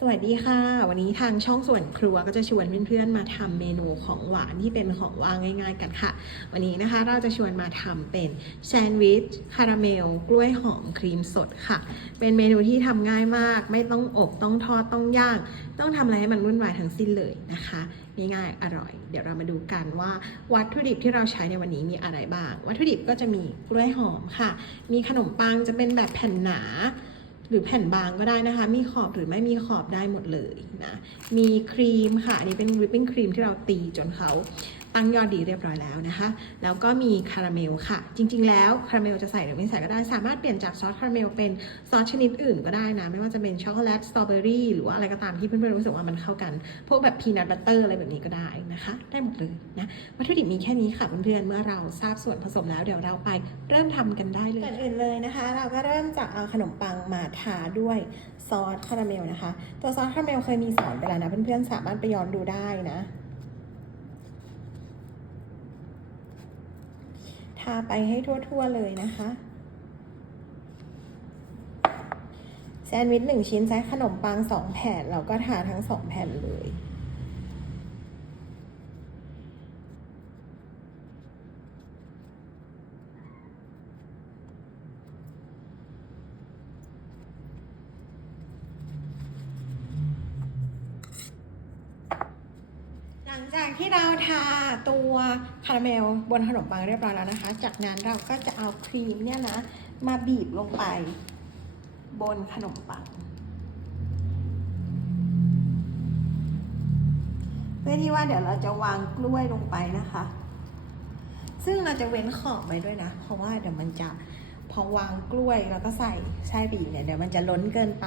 สวัสดีค่ะ วันนี้ทางช่องส่วนครัวก็จะชวนเพื่อนๆมาทำเมนูของหวานที่เป็นของว่างง่าย ๆ กันค่ะ วันนี้นะคะเราจะชวนมาทำเป็นแซนด์วิชคาราเมล กล้วยหอมครีมสดค่ะ เป็นเมนูที่ทำง่ายมาก ไม่ต้องอบต้องทอดต้องย่าง ต้องทำอะไรให้มันวุ่นวายทั้งสิ้นเลยนะคะง่ายๆอร่อย เดี๋ยวเรามาดูกันว่าวัตถุดิบที่เราใช้ในวันนี้มีอะไรบ้าง วัตถุดิบก็จะมีกล้วยหอมค่ะ มีขนมปังจะเป็นแบบแผ่นหนา หรือแผ่นบางก็ได้นะคะ มีขอบหรือไม่มีขอบได้หมดเลยนะ มีครีมค่ะ อันนี้เป็นวิปปิ้งครีมที่เราตีจนเขา ตั้งยอดดีเรียบร้อยแล้วนะคะ แล้วก็มีคาราเมลค่ะ จริง ๆ แล้วคาราเมลจะใส่หรือไม่ใส่ก็ได้ สามารถเปลี่ยนจากซอสคาราเมลเป็นซอสชนิดอื่นก็ได้นะ ไม่ว่าจะเป็นช็อกโกแลต สตรอเบอรี่ หรือว่าอะไรก็ตามที่เพื่อนๆรู้สึกว่ามันเข้ากัน พวกแบบพีนัทบัตเตอร์อะไรแบบนี้ก็ได้นะคะ ได้หมดเลยนะ วัตถุดิบมีแค่นี้ค่ะเพื่อนๆ เมื่อเราทราบส่วนผสมแล้วเดี๋ยวเราไปเริ่มทำกันได้เลยก่อนอื่นเลยนะคะ เราก็เริ่มจากเอาขนมปังมาทาด้วยซอสคาราเมลนะคะ ตัวซอสคาราเมลเคยมีสอนไปแล้วนะเพื่อนๆ สามารถไปย้อนดูได้นะ ทาไปให้ทั่ว ๆ เลยนะคะ แซนด์วิชหนึ่งชิ้นใช้ขนมปังสองแผ่นเราก็ทาทั้งสองแผ่นเลย ลังจากที่เราทาตัวคาราเมลบนขนมปังเรียบร้อยแล้วนะคะ จากนั้นเราก็จะเอาครีมเนี่ยนะ มาบีบลงไป บนขนมปัง เพื่อที่ว่าเดี๋ยวเราจะวางกล้วยลงไปนะคะ ซึ่งเราจะเว้นขอบไว้ด้วยนะ เพราะว่าเดี๋ยวมันจะพอวางกล้วยแล้วก็ใส่ไส้บีบเนี่ยเดี๋ยวมันจะล้นเกินไป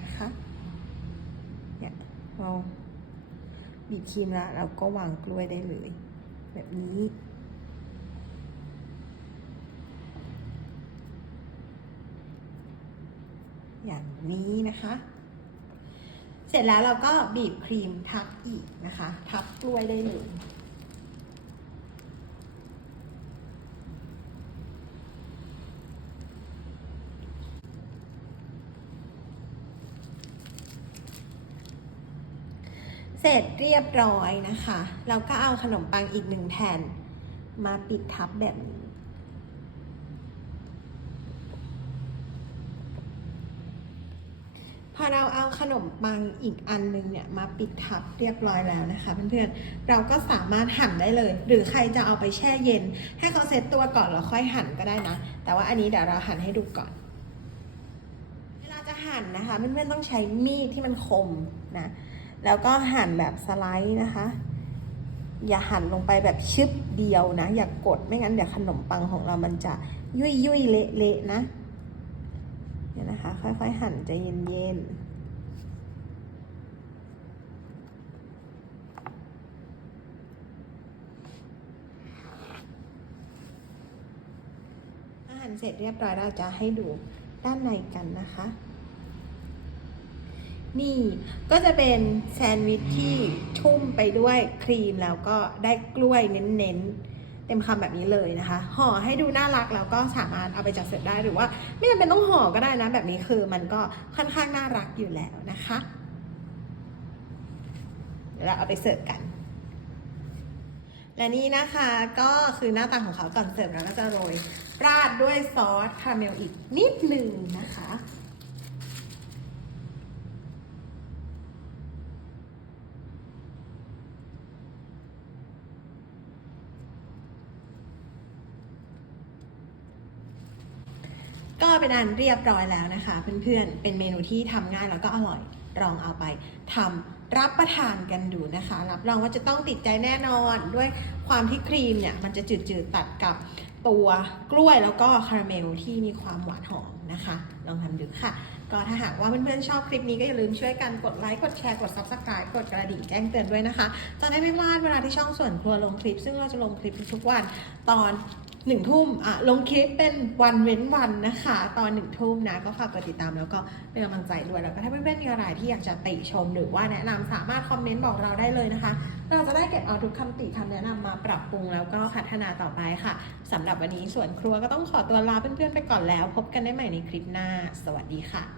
นะคะ เนี่ยเรา บีบครีมแล้วเราก็วางกล้วยได้เลย แบบนี้อย่างนี้นะคะ เสร็จแล้วเราก็บีบครีมทับอีกนะคะ ทับกล้วยได้เลย เสร็จเรียบร้อยนะคะ เราก็เอาขนมปังอีกหนึ่งแผ่น มาปิดทับแบบนี้ พอเราเอาขนมปังอีกอันหนึงเนี่ยมาปิดทับเรียบร้อยแล้วนะคะเพื่อนๆ เราก็สามารถหั่นได้เลย หรือใครจะเอาไปแช่เย็น ให้เขาเซตตัวก่อนแล้วค่อยหั่นก็ได้นะ แต่ว่าอันนี้เดี๋ยวเราหั่นให้ดูก่อน เวลาจะหั่นนะคะเพื่อนๆต้องใช้มีดที่มันคมนะ แล้วก็หั่นแบบสไลด์นะคะ อย่าหั่นลงไปแบบชึบเดียวนะ อย่ากกดไม่งั้นเดี๋ยวขนมปังของเรามันจะยุ่ยยุ่ยเละเละนะเนี่ยนะคะ ค่อยๆ หั่นใจเย็นๆอาหารเสร็จเรียบร้อยเราจะให้ดูด้านในกันนะคะ นี่ก็จะเป็นแซนด์วิชที่ชุ่มไปด้วยครีมแล้วก็ได้กล้วยเน้นๆ เต็มคำแบบนี้เลยนะคะ ห่อให้ดูน่ารักแล้วก็สามารถเอาไปจัดเสิร์ฟได้หรือว่า ไม่จำเป็นต้องห่อก็ได้นะ แบบนี้คือมันก็ค่อนข้างน่ารักอยู่แล้วนะคะเดี๋ยวเราเอาไปเสิร์ฟกัน และนี่นะคะก็คือหน้าตาของเขาก่อนเสิร์ฟแล้วก็จะโรยราดด้วยซอสคาราเมลอีกนิดหนึ่งนะคะ ก็ เป็นอันเรียบร้อยแล้วนะคะ เพื่อนๆ เป็นเมนูที่ทำง่ายแล้วก็อร่อยลองเอาไปทำรับประทานกันดูนะคะ รับรองว่าจะต้องติดใจแน่นอนด้วยความที่ครีมเนี่ย มันจะจืดๆตัดกับตัวกล้วยแล้วก็คาราเมลที่มีความหวานหอมนะคะ ลองทำดูค่ะ ก็ถ้าหากว่าเพื่อนๆชอบคลิปนี้ก็อย่าลืมช่วยกันกดไลค์ กดแชร์ กด subscribe กดกระดิ่งแจ้งเตือนด้วยนะคะ จะได้ไม่พลาดเวลาที่ช่องส่วนครัวลงคลิป ซึ่งเราจะลงคลิปทุกวันตอน หนึ่งทุ่มอะลงคลิปเป็นวันเว้นวันนะคะ ตอนหนึ่งทุ่มนะก็ฝากกดติดตามแล้วก็เป็นกำลังใจด้วยแล้วก็ถ้าเพื่อนๆมีอะไรที่อยากจะติชมหรือว่าแนะนำสามารถคอมเมนต์บอกเราได้เลยนะคะ เราจะได้เก็บเอาทุกคำติคำแนะนำมาปรับปรุงแล้วก็พัฒนาต่อไปค่ะสำหรับวันนี้ส่วนครัวก็ต้องขอตัวลาเพื่อนๆไปก่อนแล้ว พบกันได้ใหม่ในคลิปหน้า สวัสดีค่ะ